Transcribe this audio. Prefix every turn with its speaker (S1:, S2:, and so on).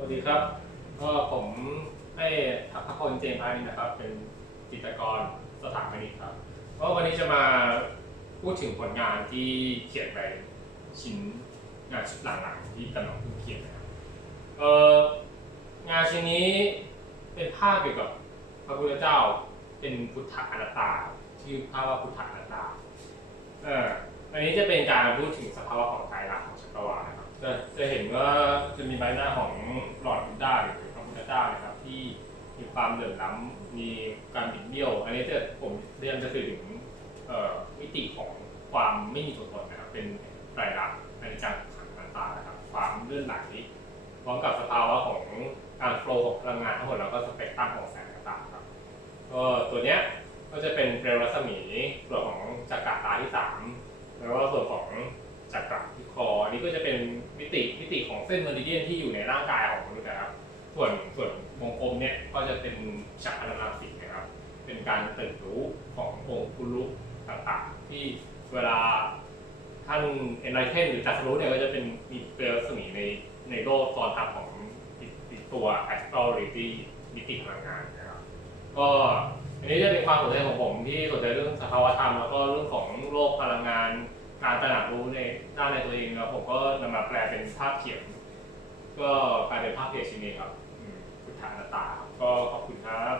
S1: วัสดีครับ ก็ผมให้ทักพลเจมพานิชนะครับ เป็นจิตรกรสถาปนิกครับก็วันนี้จะมาพูดถึงผลงานที่เขียนไปชิ้นงานชุดหลังๆที่กำลังเพิ่งเขียนนะครับเอ่องานชิ้นนี้เป็นภาพเกี่ยวกับพระพุทธเจ้าเป็นพุทธอนัตตา ชื่อภาพว่าพุทธอนัตตาเอออันนี้จะเป็นการพูดถึงสภาวะของไตรลักของจักรวาลนะครับจะจะเห็นว่า จะมีใบหน้าของหลอดบุดด้าหรือพระพุทธเจ้านะครับ ที่มีความเหลื่อมล้ำมีการบิดเบี้ยว อันนี้จะผมเรียนจะสื่อถึงเอ่อมิติของความไม่มีตัวตนนะครับเป็นไตรลักษณ์ในจักรขันตานะครับ ความเลื่อนไหลพร้อมกับสภาวะของการโฟล์ของพลังงานทั้งหมดแล้วก็สเปกตรัมของแสงต่างๆครับก็ตัวเนี้ยก็จะเป็นเปลวรัศมีส่วนของจักรตาที่สามแล้วก็ส่วนของจักรที่ค อันนี้ก็จะเป็นมิติมิติของเส้นเมริเดียนที่อยู่ในร่างกายของมนุษย์นะครับ ส่วนส่วนวงกลมเนี่ยก็จะเป็นจักรพลังสีนะครับ เป็นการตื่นรู้ขององค์คุรุต่างๆ ที่เวลาท่านเอนไลเทนหรือจักรรู้เนี่ยก็จะเป็นมีเปลวรัศมีในในโลกตอนทับของติดตัว astral reality มิติพลังงานนะครับ ก็อันนี้จะเป็นความสนใจของผมที่สนใจเรื่องสภาวธรรมแล้วก็เรื่องของโลกพลังงาน การตระหนักรู้ในด้านในตัวเองแล้วผมก็นำมาแปลเป็นภาพเขียน ก็กลายเป็นภาพเขียนชิ้นนี้ครับอืมพุทธานาตาครับก็ขอบคุณครับ